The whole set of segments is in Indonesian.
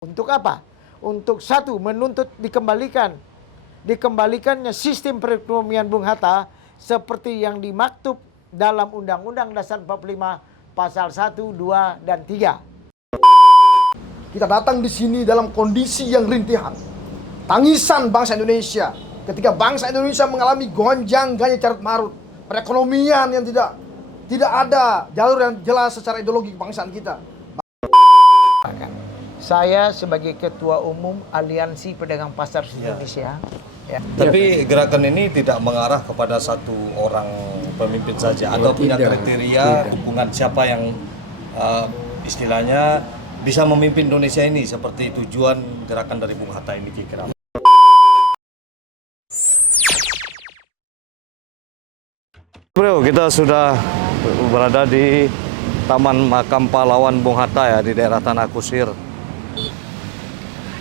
Untuk apa? Untuk satu, menuntut dikembalikannya sistem perekonomian Bung Hatta seperti yang dimaktub dalam Undang-Undang Dasar 45 pasal 1, 2, dan 3. Kita datang di sini dalam kondisi yang rintihan. Tangisan bangsa Indonesia ketika bangsa Indonesia mengalami gonjang-ganjing carut-marut, perekonomian yang tidak ada jalur yang jelas secara ideologi kebangsaan kita. Saya sebagai Ketua Umum Aliansi Pedagang Pasar Indonesia. Ya. Tapi gerakan ini tidak mengarah kepada satu orang pemimpin saja atau punya kriteria hubungan siapa yang istilahnya bisa memimpin Indonesia ini seperti tujuan gerakan dari Bung Hatta ini kira-kira. Bro, kita sudah berada di Taman Makam Pahlawan Bung Hatta ya di daerah Tanah Kusir.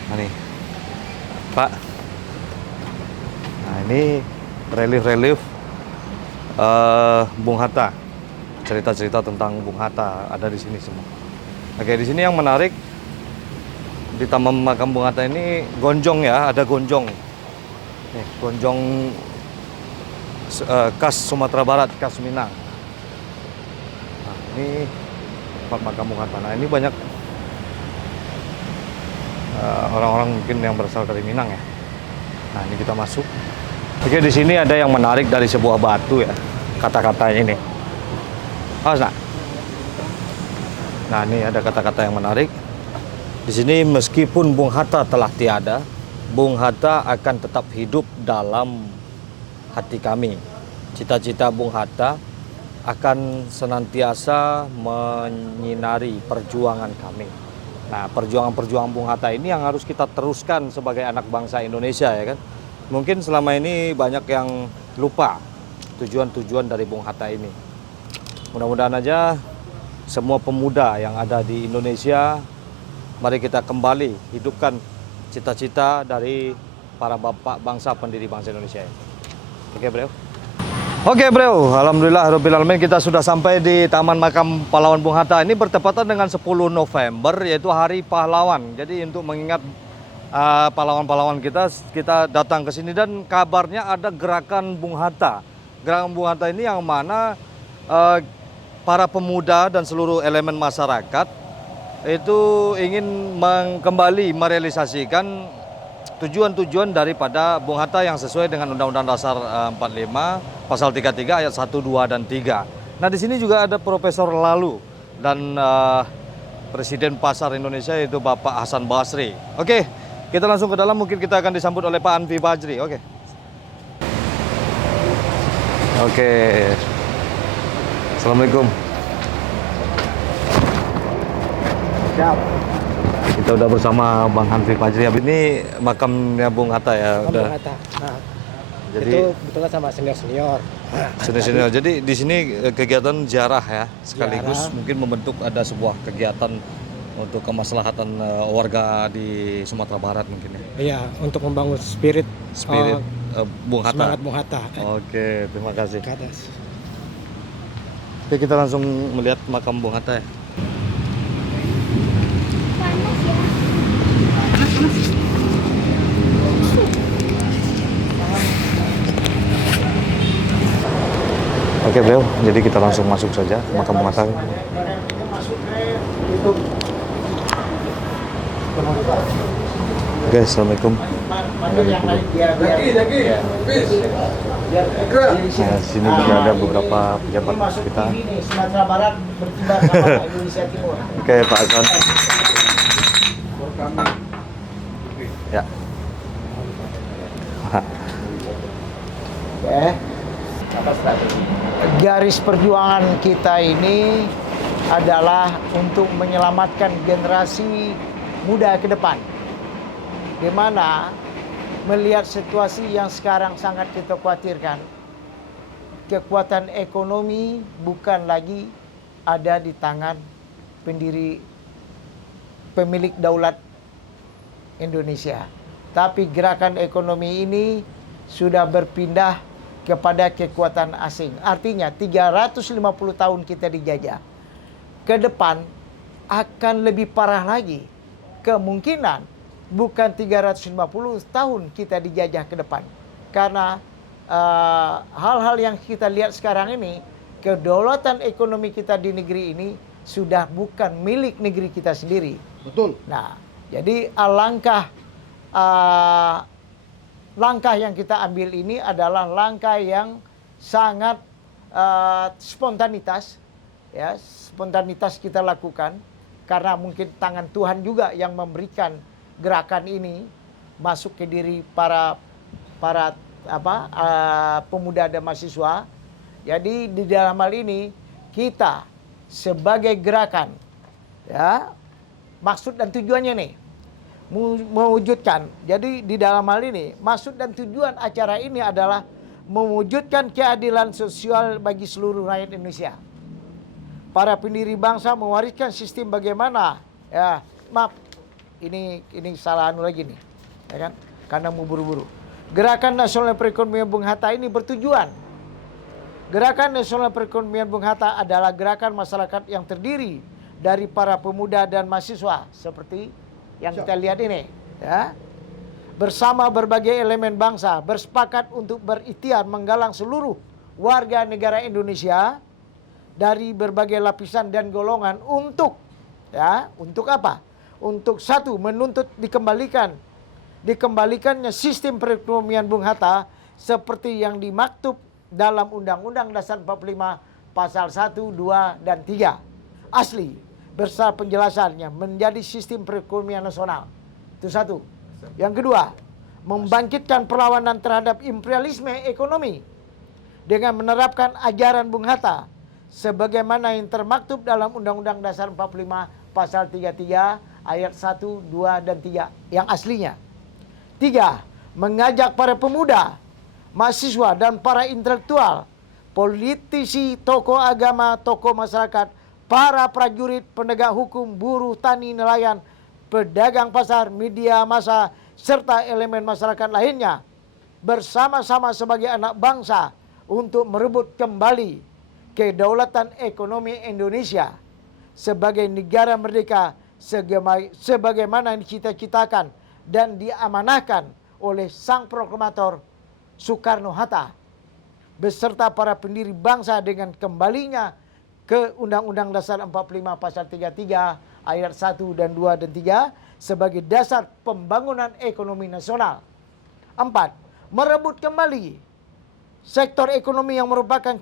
Nah, nih, Pak. Nah, ini relief-relief Bung Hatta. Cerita-cerita tentang Bung Hatta ada di sini semua. Oke, di sini yang menarik di Taman Makam Bung Hatta ini gonjong ya, ada gonjong. Nih, gonjong khas Sumatera Barat, khas Minang. Nah, ini tempat makam Bung Hatta. Nah, ini banyak orang-orang mungkin yang berasal dari Minang ya. Nah, ini kita masuk. Oke, di sini ada yang menarik dari sebuah batu ya. Kata-katanya ini. Awas, nak. Nah, ini ada kata-kata yang menarik. Di sini meskipun Bung Hatta telah tiada, Bung Hatta akan tetap hidup dalam hati kami. Cita-cita Bung Hatta akan senantiasa menyinari perjuangan kami. Nah, perjuangan-perjuangan Bung Hatta ini yang harus kita teruskan sebagai anak bangsa Indonesia ya kan. Mungkin selama ini banyak yang lupa tujuan-tujuan dari Bung Hatta ini. Mudah-mudahan aja semua pemuda yang ada di Indonesia, mari kita kembali hidupkan cita-cita dari para bapak bangsa pendiri bangsa Indonesia. Oke, bro. Oke, bro. Alhamdulillah rabbil alamin, kita sudah sampai di Taman Makam Pahlawan Bung Hatta. Ini bertepatan dengan 10 November yaitu Hari Pahlawan. Jadi untuk mengingat pahlawan-pahlawan kita datang ke sini dan kabarnya ada gerakan Bung Hatta. Gerakan Bung Hatta ini yang mana para pemuda dan seluruh elemen masyarakat itu ingin kembali merealisasikan tujuan-tujuan daripada Bung Hatta yang sesuai dengan Undang-Undang Dasar 45 Pasal 33 ayat 1, 2, dan 3. Nah, di sini juga ada Profesor Lalu dan Presiden Pasar Indonesia yaitu Bapak Hasan Basri. Oke, kita langsung ke dalam, mungkin kita akan disambut oleh Pak Anfi Bajri. Oke. Assalamualaikum. Siap. Kita udah bersama Bang Hanfi Fajri. Ini makamnya Bung Hatta ya. Bung udah. Hatta. Nah, Jadi itu kebetulan sama senior-senior. senior. Jadi di sini kegiatan ziarah ya, sekaligus Ziarah. mungkin membentuk ada sebuah kegiatan untuk kemaslahatan warga di Sumatera Barat mungkin ya. Iya, untuk membangun spirit Bung Hatta. semangat Bung Hatta. Oke, terima kasih. Ke atas. Oke, kita langsung melihat makam Bung Hatta ya. Oke, beliau. Jadi kita langsung masuk saja ke makam Bung Hatta. Oke, assalamualaikum. Nah, sini juga ada beberapa pejabat kita. Sumatera Barat bertiba sama Indonesia Timur. Oke, Pak Hasan. Ya. Garis perjuangan kita ini adalah untuk menyelamatkan generasi muda ke depan. Di mana melihat situasi yang sekarang sangat kita khawatirkan, kekuatan ekonomi bukan lagi ada di tangan pemilik daulat Indonesia. Tapi gerakan ekonomi ini sudah berpindah kepada kekuatan asing. Artinya 350 tahun kita dijajah. Ke depan akan lebih parah lagi. kemungkinan bukan 350 tahun kita dijajah ke depan. Karena hal-hal yang kita lihat sekarang ini, kedaulatan ekonomi kita di negeri ini sudah bukan milik negeri kita sendiri. Betul. Nah, jadi langkah yang kita ambil ini adalah langkah yang sangat spontanitas, ya, spontanitas kita lakukan karena mungkin tangan Tuhan juga yang memberikan gerakan ini masuk ke diri para pemuda dan mahasiswa. Jadi di dalam hal ini kita sebagai gerakan, ya, maksud dan tujuannya nih mewujudkan. Jadi di dalam hal ini maksud dan tujuan acara ini adalah mewujudkan keadilan sosial bagi seluruh rakyat Indonesia. Para pendiri bangsa mewariskan sistem bagaimana, ya, maaf, ini salah lagi nih, ya kan? Karena mau buru-buru. Gerakan Nasional Perekonomian Bung Hatta ini bertujuan. Gerakan Nasional Perekonomian Bung Hatta adalah gerakan masyarakat yang terdiri dari para pemuda dan mahasiswa seperti yang kita lihat ini, ya. Bersama berbagai elemen bangsa bersepakat untuk berikhtiar menggalang seluruh warga negara Indonesia dari berbagai lapisan dan golongan untuk apa? Untuk satu, menuntut dikembalikannya sistem perekonomian Bung Hatta seperti yang dimaktub dalam Undang-Undang Dasar 45 Pasal 1, 2, dan 3. Asli, beserta penjelasannya menjadi sistem perekonomian nasional. Itu satu. Yang kedua, membangkitkan perlawanan terhadap imperialisme ekonomi dengan menerapkan ajaran Bung Hatta sebagaimana yang termaktub dalam Undang-Undang Dasar 45 Pasal 33 ayat 1, 2, dan 3 yang aslinya. 3. Mengajak para pemuda, mahasiswa, dan para intelektual, politisi, tokoh agama, tokoh masyarakat, para prajurit, penegak hukum, buruh, tani, nelayan, pedagang pasar, media massa, serta elemen masyarakat lainnya bersama-sama sebagai anak bangsa untuk merebut kembali kedaulatan ekonomi Indonesia sebagai negara merdeka sebagaimana dicita-citakan dan diamanahkan oleh Sang Proklamator Soekarno-Hatta beserta para pendiri bangsa dengan kembalinya ke Undang-Undang Dasar 45 Pasal 33 ayat 1 dan 2 dan 3 sebagai dasar pembangunan ekonomi nasional. 4. Merebut kembali sektor ekonomi yang merupakan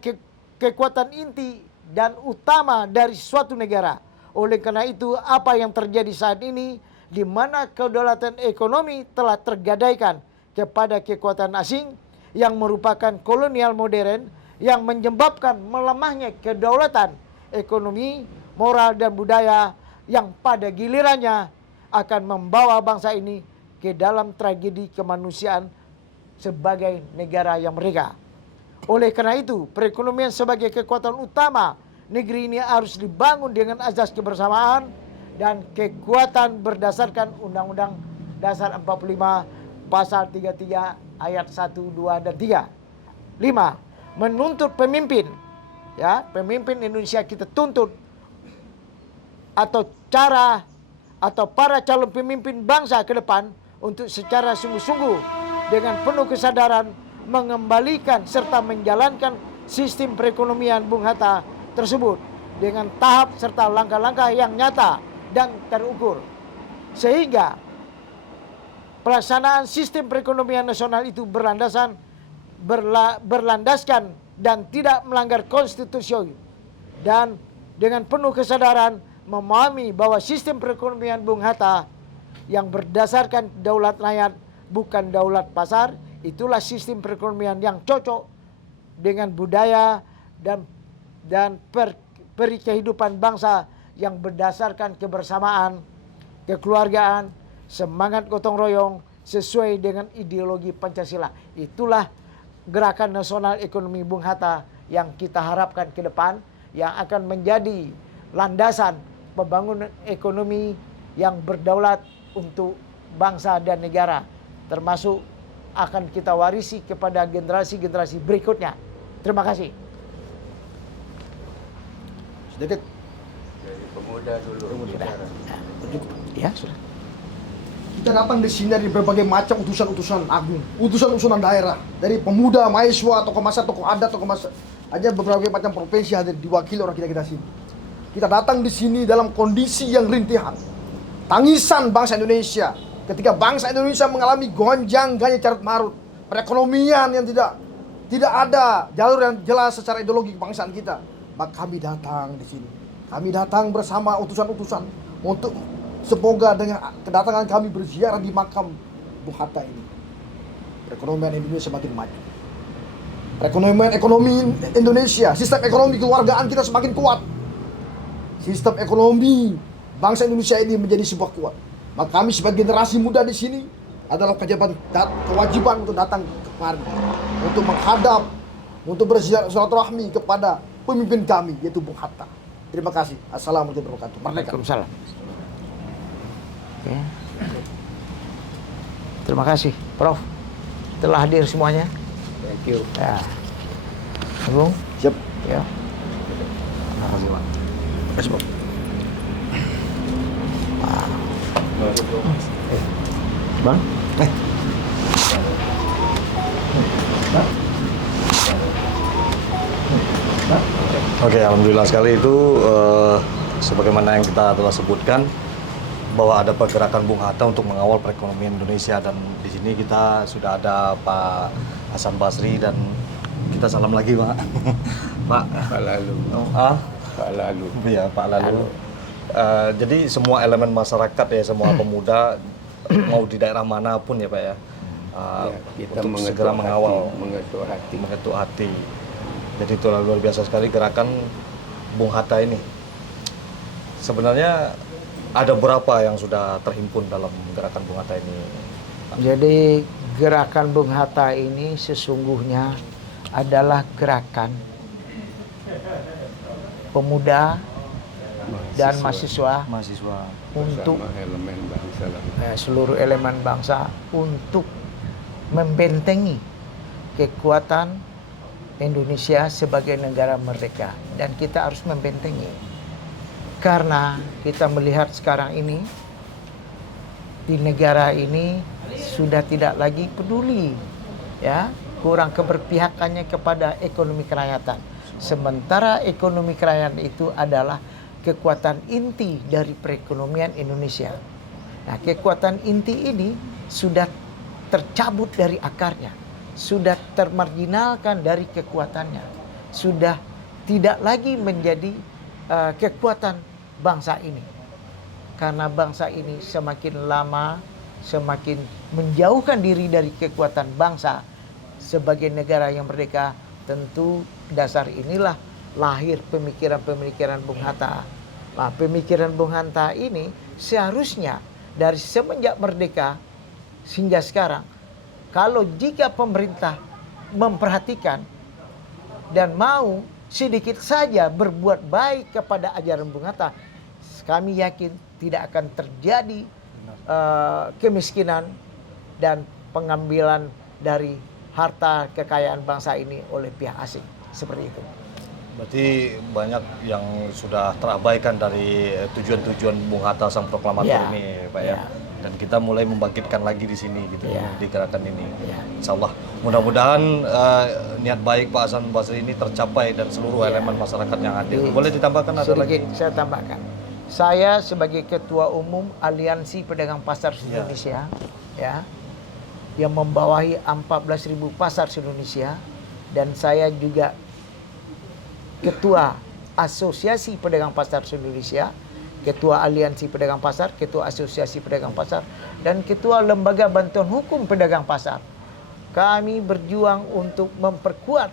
kekuatan inti dan utama dari suatu negara. Oleh karena itu, apa yang terjadi saat ini di mana kedaulatan ekonomi telah tergadaikan kepada kekuatan asing yang merupakan kolonial modern yang menyebabkan melemahnya kedaulatan ekonomi, moral, dan budaya yang pada gilirannya akan membawa bangsa ini ke dalam tragedi kemanusiaan sebagai negara yang merdeka. Oleh karena itu, perekonomian sebagai kekuatan utama negeri ini harus dibangun dengan azas kebersamaan dan kekuatan berdasarkan Undang-Undang Dasar 45 Pasal 33 ayat 1, 2, dan 3. 5. Menuntut pemimpin, ya, pemimpin Indonesia kita tuntut atau para calon pemimpin bangsa ke depan untuk secara sungguh-sungguh dengan penuh kesadaran mengembalikan serta menjalankan sistem perekonomian Bung Hatta tersebut dengan tahap serta langkah-langkah yang nyata dan terukur. Sehingga pelaksanaan sistem perekonomian nasional itu berlandaskan dan tidak melanggar konstitusi dan dengan penuh kesadaran memahami bahwa sistem perekonomian Bung Hatta yang berdasarkan daulat rakyat bukan daulat pasar, itulah sistem perekonomian yang cocok dengan budaya dan kehidupan bangsa yang berdasarkan kebersamaan, kekeluargaan, semangat gotong royong sesuai dengan ideologi Pancasila. Itulah gerakan nasional ekonomi Bung Hatta yang kita harapkan ke depan yang akan menjadi landasan pembangunan ekonomi yang berdaulat untuk bangsa dan negara, termasuk akan kita warisi kepada generasi-generasi berikutnya. Terima kasih. Sedikit. Dari pemuda dulu. Sudah. Ya, sudah. Kita datang di sini dari berbagai macam utusan-utusan agung, utusan-utusan daerah, dari pemuda, mahasiswa, tokoh masa, tokoh adat, tokoh masa, aja berbagai macam provinsi hadir diwakili orang kita sini. Kita datang di sini dalam kondisi yang rintihan, tangisan bangsa Indonesia ketika bangsa Indonesia mengalami gonjang-ganjing carut marut, perekonomian yang tidak ada jalur yang jelas secara ideologi kebangsaan kita. Maka kami datang di sini. Kami datang bersama utusan-utusan untuk semoga dengan kedatangan kami berziarah di makam Bung Hatta ini, perekonomian Indonesia semakin maju. Perekonomian Indonesia, sistem ekonomi keluargaan kita semakin kuat. Sistem ekonomi bangsa Indonesia ini menjadi sebuah kuat. Maka kami sebagai generasi muda di sini adalah kewajiban untuk datang kemari, untuk menghadap, untuk bersilaturahmi kepada pemimpin kami yaitu Bung Hatta. Terima kasih. Assalamualaikum warahmatullahi wabarakatuh. Merdeka. Waalaikumsalam. Oke. Terima kasih, Prof. Telah hadir semuanya. Thank you. Ya. Bung? Siap. Ya. Terima kasih, Pak. Terima kasih, Bang. Bang? Oke, alhamdulillah sekali itu sebagaimana yang kita telah sebutkan bahwa ada pergerakan Bung Hatta untuk mengawal perekonomian Indonesia, dan di sini kita sudah ada Pak Hasan Basri dan kita salam lagi Pak. Pak Lalu. Pak Lalu. Iya, Pak Lalu. Jadi semua elemen masyarakat ya, semua pemuda mau di daerah manapun ya Pak ya. Kita untuk segera mengawal, mengetuk hati. Jadi itu luar biasa sekali gerakan Bung Hatta ini. Sebenarnya ada berapa yang sudah terhimpun dalam gerakan Bung Hatta ini? Jadi gerakan Bung Hatta ini sesungguhnya adalah gerakan pemuda dan mahasiswa untuk elemen bangsa seluruh elemen bangsa untuk membentengi kekuatan Indonesia sebagai negara merdeka, dan kita harus membentengi karena kita melihat sekarang ini di negara ini sudah tidak lagi peduli ya, kurang keberpihakannya kepada ekonomi kerakyatan, sementara ekonomi kerakyatan itu adalah kekuatan inti dari perekonomian Indonesia. Nah, kekuatan inti ini sudah tercabut dari akarnya, sudah termarginalkan dari kekuatannya, sudah tidak lagi menjadi kekuatan bangsa ini. Karena bangsa ini semakin lama semakin menjauhkan diri dari kekuatan bangsa sebagai negara yang merdeka. Tentu dasar inilah lahir pemikiran-pemikiran Bung Hatta. Nah, pemikiran Bung Hatta ini seharusnya dari semenjak merdeka hingga sekarang, kalau jika pemerintah memperhatikan dan mau sedikit saja berbuat baik kepada ajaran Bung Hatta, kami yakin tidak akan terjadi kemiskinan dan pengambilan dari harta kekayaan bangsa ini oleh pihak asing. Seperti itu. Berarti banyak yang sudah terabaikan dari tujuan-tujuan Bung Hatta sang proklamator ini, Pak ya. Dan kita mulai membangkitkan lagi di sini gitu, di gerakan ini. Insya Allah, mudah-mudahan niat baik Pak Hasan Basri ini tercapai dan seluruh elemen masyarakat yang hadir. Boleh ditambahkan ada lagi? Saya tambahkan. Saya sebagai Ketua Umum Aliansi Pedagang Pasar Indonesia, ya, yang membawahi 14.000 pasar Indonesia, dan saya juga Ketua Asosiasi Pedagang Pasar Indonesia, Ketua Aliansi Pedagang Pasar, Ketua Asosiasi Pedagang Pasar, dan Ketua Lembaga Bantuan Hukum Pedagang Pasar. Kami berjuang untuk memperkuat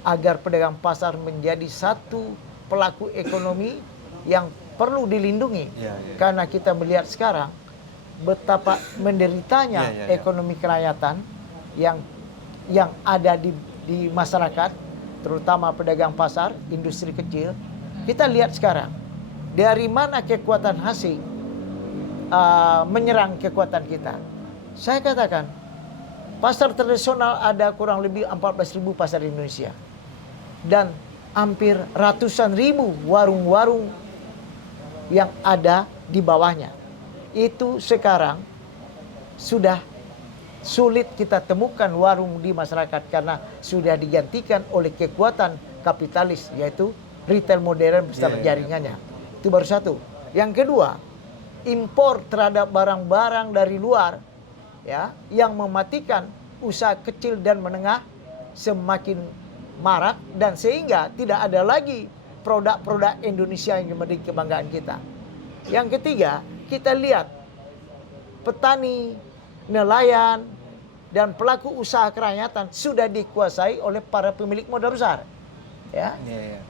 agar pedagang pasar menjadi satu pelaku ekonomi yang perlu dilindungi. Karena kita melihat sekarang betapa menderitanya ekonomi kerakyatan yang ada di masyarakat, terutama pedagang pasar, industri kecil. Kita lihat sekarang dari mana kekuatan asing menyerang kekuatan kita. Saya katakan, pasar tradisional ada kurang lebih 14.000 pasar di Indonesia. Dan hampir ratusan ribu warung-warung yang ada di bawahnya. Itu sekarang sudah sulit kita temukan warung di masyarakat karena sudah digantikan oleh kekuatan kapitalis, yaitu retail modern beserta jaringannya. Itu baru satu. Yang kedua, impor terhadap barang-barang dari luar ya yang mematikan usaha kecil dan menengah semakin marak, dan sehingga tidak ada lagi produk-produk Indonesia yang menjadi kebanggaan kita. Yang ketiga, kita lihat petani, nelayan, dan pelaku usaha kerakyatan sudah dikuasai oleh para pemilik modal besar. Ya.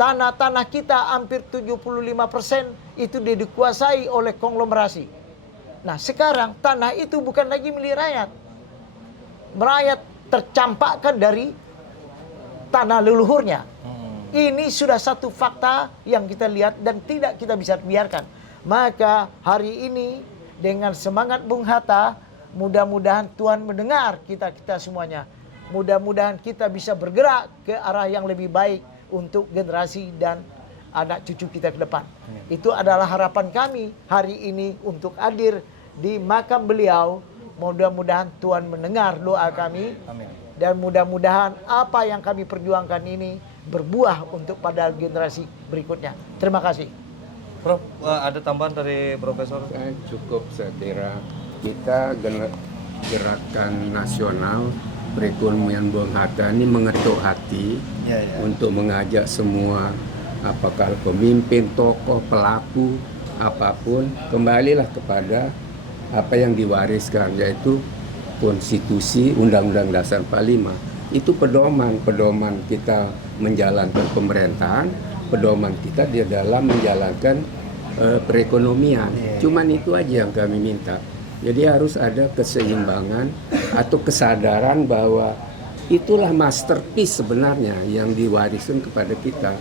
Tanah-tanah kita hampir 75% itu dikuasai oleh konglomerasi. Nah, sekarang tanah itu bukan lagi milik rakyat. Rakyat tercampakkan dari tanah leluhurnya. Ini sudah satu fakta yang kita lihat dan tidak kita bisa biarkan. Maka hari ini dengan semangat Bung Hatta, mudah-mudahan Tuhan mendengar kita semuanya. Mudah-mudahan kita bisa bergerak ke arah yang lebih baik untuk generasi dan anak cucu kita ke depan. Itu adalah harapan kami hari ini untuk hadir di makam beliau. Mudah-mudahan Tuhan mendengar doa kami. Amin. Dan mudah-mudahan apa yang kami perjuangkan ini berbuah untuk pada generasi berikutnya. Terima kasih. Prof, ada tambahan dari Profesor? Cukup, saya kira kita gerakan nasional perekonomian Bung Hatta ini mengetuk hati untuk mengajak semua, apakah pemimpin, tokoh, pelaku, apapun, kembalilah kepada apa yang diwariskan, yaitu konstitusi Undang-Undang Dasar 45. Itu pedoman kita menjalankan pemerintahan, pedoman kita di dalam menjalankan perekonomian. Cuman itu aja yang kami minta. Jadi harus ada keseimbangan atau kesadaran bahwa itulah masterpiece sebenarnya yang diwariskan kepada kita.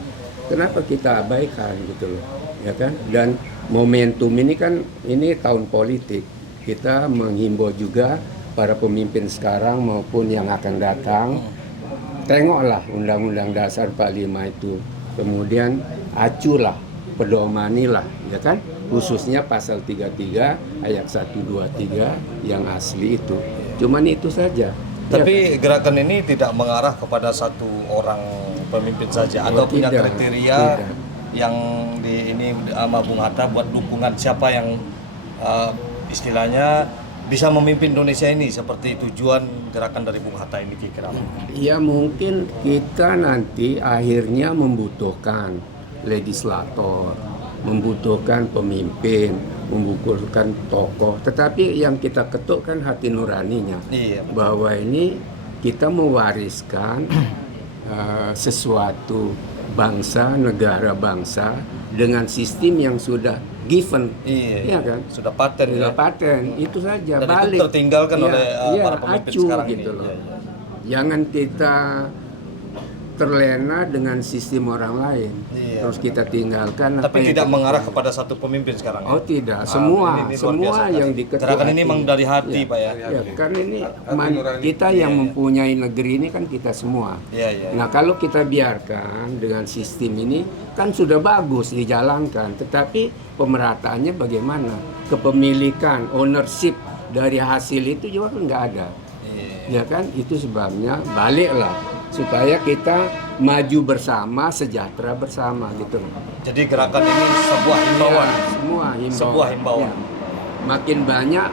Kenapa kita abaikan gitu loh, ya kan? Dan momentum ini kan ini tahun politik. Kita menghimbau juga para pemimpin sekarang maupun yang akan datang, tengoklah Undang-Undang Dasar 45 itu, kemudian aculah, pedomanilah, ya kan, khususnya pasal 33 ayat 1, 2, 3 yang asli itu. Cuman itu saja. Tapi gerakan ini tidak mengarah kepada satu orang pemimpin saja, atau punya kriteria yang di ini sama Bung Hatta buat dukungan siapa yang istilahnya bisa memimpin Indonesia ini seperti tujuan gerakan dari Bung Hatta ini kira-kira. Ya mungkin kita nanti akhirnya membutuhkan legislator, membutuhkan pemimpin, membutuhkan tokoh. Tetapi yang kita ketuk kan hati nuraninya, bahwa ini kita mewariskan sesuatu bangsa, negara bangsa dengan sistem yang sudah given, iya kan? Sudah paten, sudah paten, itu saja. Dan balik. itu tertinggalkan oleh para pemimpin sekarang gitu ini. loh. Jangan kita terlena dengan sistem orang lain, terus kita tinggalkan. Tapi tidak mengarah kepada satu pemimpin sekarang. Oh tidak, semua yang diketuk. Gerakan ini memang dari hati, Pak ya. Ya, karena ini kita yang mempunyai negeri ini kan kita semua. Nah kalau kita biarkan dengan sistem ini kan sudah bagus dijalankan, tetapi pemerataannya bagaimana? Kepemilikan, ownership dari hasil itu juga kan nggak ada. Ya kan, itu sebabnya baliklah supaya kita maju bersama, sejahtera bersama gitu. Jadi gerakan ini sebuah himbauan. Semua himbauan. Sebuah himbauan. Ya. Makin banyak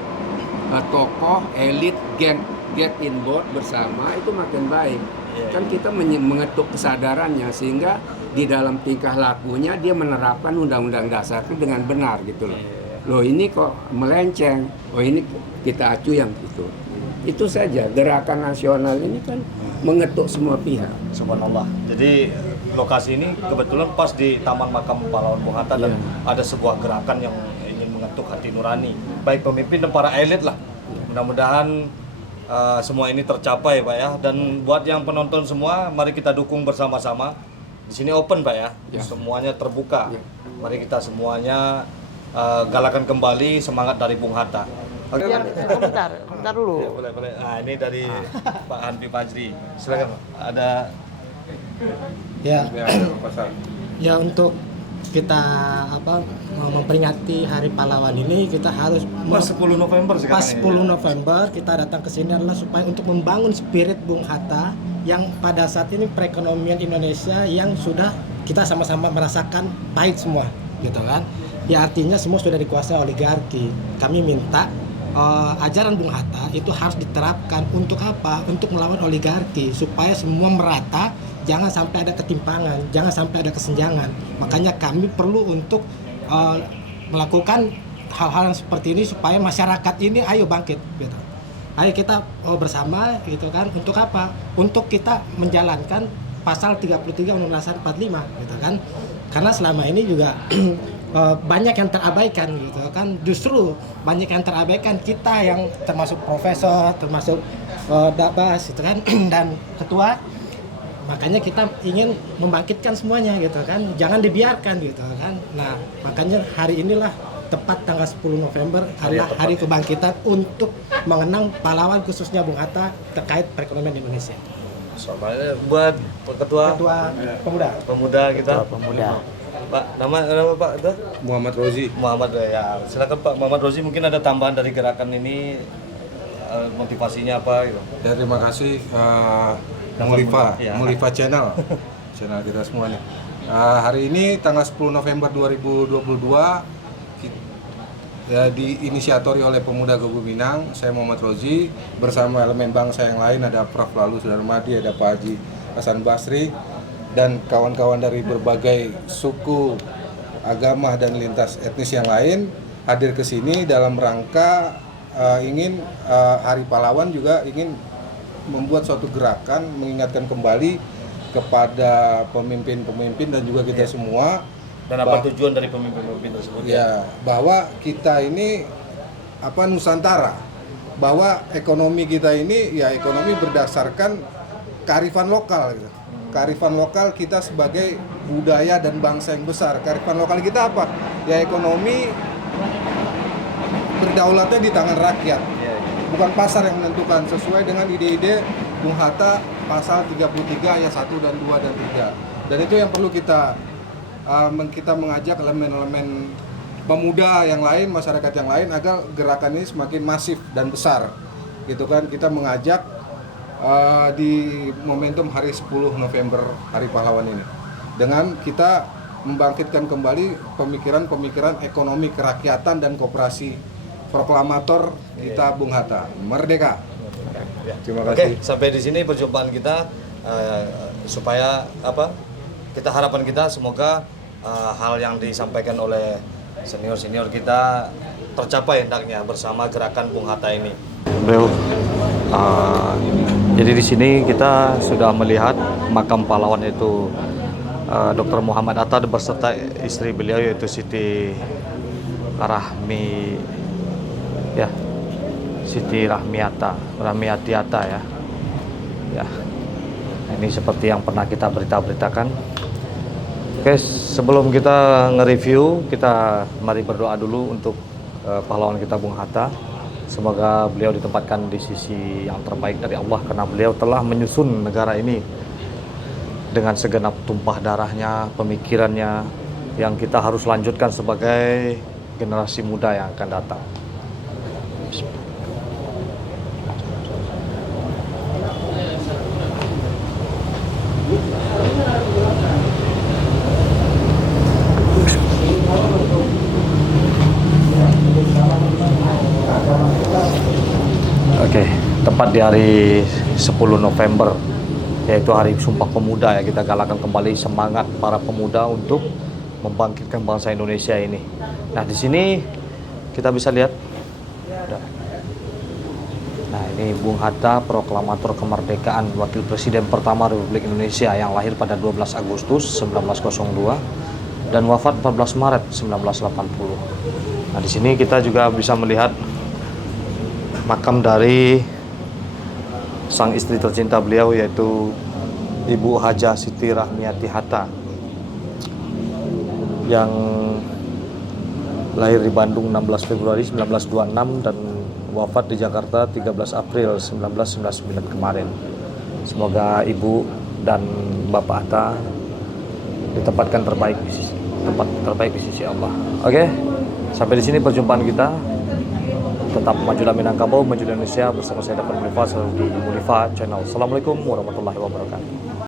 tokoh elit get involved bersama itu makin baik. Kan kita mengetuk kesadarannya sehingga di dalam tingkah lakunya dia menerapkan undang-undang dasar itu dengan benar gitu loh. Loh ini kok melenceng. Oh ini kita acu yang itu. Itu saja, gerakan nasional ini kan mengetuk semua pihak. Subhanallah. Jadi lokasi ini kebetulan pas di Taman Makam Pahlawan Bung Hatta dan ada sebuah gerakan yang ingin mengetuk hati nurani, baik pemimpin dan para elit lah. Mudah-mudahan semua ini tercapai, Pak ya. Dan buat yang penonton semua, mari kita dukung bersama-sama. Di sini open, Pak ya. Semuanya terbuka. Mari kita semuanya galakan kembali semangat dari Bung Hatta. Oke, komentar dulu. Boleh. Nah, ini dari Pak Hanfi Fajri. Silakan, Pak. Ada Ya, ya untuk kita memperingati Hari Pahlawan ini, kita harus Pas 10 November sekarang pas 10 November kita datang ke sini adalah supaya untuk membangun spirit Bung Hatta yang pada saat ini perekonomian Indonesia yang sudah kita sama-sama merasakan pahit semua, gitu kan. Ya artinya semua sudah dikuasai oligarki. Kami minta ajaran Bung Hatta itu harus diterapkan untuk apa? Untuk melawan oligarki supaya semua merata, jangan sampai ada ketimpangan, jangan sampai ada kesenjangan. Makanya kami perlu untuk melakukan hal-hal yang seperti ini supaya masyarakat ini ayo bangkit, gitu. Ayo kita bersama, gitu kan. Untuk apa? Untuk kita menjalankan pasal 33 Undang-Undang Dasar 45, gitu kan. Karena selama ini juga banyak yang terabaikan, gitu kan. Justru banyak yang terabaikan, kita yang termasuk profesor, termasuk Dabas, gitu kan, dan ketua. Makanya kita ingin membangkitkan semuanya, gitu kan. Jangan dibiarkan, gitu kan. Nah, makanya hari inilah tepat tanggal 10 November adalah hari kebangkitan untuk mengenang pahlawan khususnya Bung Hatta terkait perekonomian Indonesia. Soalnya buat ketua pemuda kita. Pemuda. Pak, nama Pak itu? Muhammad Rozi. Muhammad ya. Silakan Pak Muhammad Rozi, mungkin ada tambahan dari gerakan ini, motivasinya apa gitu. Ya, terima kasih Ya. Mulifa channel kita semua nih. Hari ini tanggal 10 November 2022 ya, diinisiatori oleh Pemuda Gebu Minang. Saya Muhammad Rozi bersama elemen bangsa yang lain, ada Prof. Lalu Sudarmadi, ada Pak Haji Hasan Basri, dan kawan-kawan dari berbagai suku, agama, dan lintas etnis yang lain hadir ke sini dalam rangka ingin Hari Pahlawan juga ingin membuat suatu gerakan mengingatkan kembali kepada pemimpin-pemimpin dan juga kita semua. Dan apa tujuan dari pemimpin-pemimpin tersebut? Ya, bahwa kita ini Nusantara, bahwa ekonomi kita ini ya ekonomi berdasarkan kearifan lokal gitu. Kearifan lokal kita sebagai budaya dan bangsa yang besar. Kearifan lokal kita apa? Ya ekonomi berdaulatnya di tangan rakyat. Bukan pasar yang menentukan, sesuai dengan ide-ide Bung Hatta pasal 33 ayat 1 dan 2 dan 3. Dan itu yang perlu kita mengajak elemen-elemen pemuda yang lain, masyarakat yang lain agar gerakan ini semakin masif dan besar. Gitu kan, kita mengajak di momentum hari 10 November Hari Pahlawan ini dengan kita membangkitkan kembali pemikiran-pemikiran ekonomi kerakyatan dan koperasi proklamator kita Bung Hatta. Merdeka. Terima kasih. Oke, sampai di sini perjumpaan kita, supaya kita harapan kita semoga hal yang disampaikan oleh senior-senior kita tercapai hendaknya bersama gerakan Bung Hatta ini. Beliau, jadi di sini kita sudah melihat makam pahlawan itu Dr. Muhammad Hatta beserta istri beliau yaitu Siti Rahmiati Hatta ya. Ya. Ini seperti yang pernah kita beritakan. Oke, sebelum kita nge-review, kita mari berdoa dulu untuk pahlawan kita Bung Hatta. Semoga beliau ditempatkan di sisi yang terbaik dari Allah, karena beliau telah menyusun negara ini dengan segenap tumpah darahnya, pemikirannya, yang kita harus lanjutkan sebagai generasi muda yang akan datang. Oke, tepat di hari 10 November, yaitu Hari Sumpah Pemuda, ya, kita galakkan kembali semangat para pemuda untuk membangkitkan bangsa Indonesia ini. Nah, di sini kita bisa lihat. Nah, ini Bung Hatta, proklamator kemerdekaan, wakil presiden pertama Republik Indonesia yang lahir pada 12 Agustus 1902 dan wafat 14 Maret 1980. Nah, di sini kita juga bisa melihat makam dari sang istri tercinta beliau, yaitu Ibu Hajah Siti Rahmiati Hatta yang lahir di Bandung 16 Februari 1926 dan wafat di Jakarta 13 April 1999 kemarin. Semoga Ibu dan Bapak Hatta ditempatkan terbaik di tempat terbaik di sisi Allah. Oke, sampai di sini perjumpaan kita. Tetap majulah Minangkabau, majulah Indonesia bersama saya Dapat Mulifa selalu di Mulifa Channel. Assalamualaikum warahmatullahi wabarakatuh.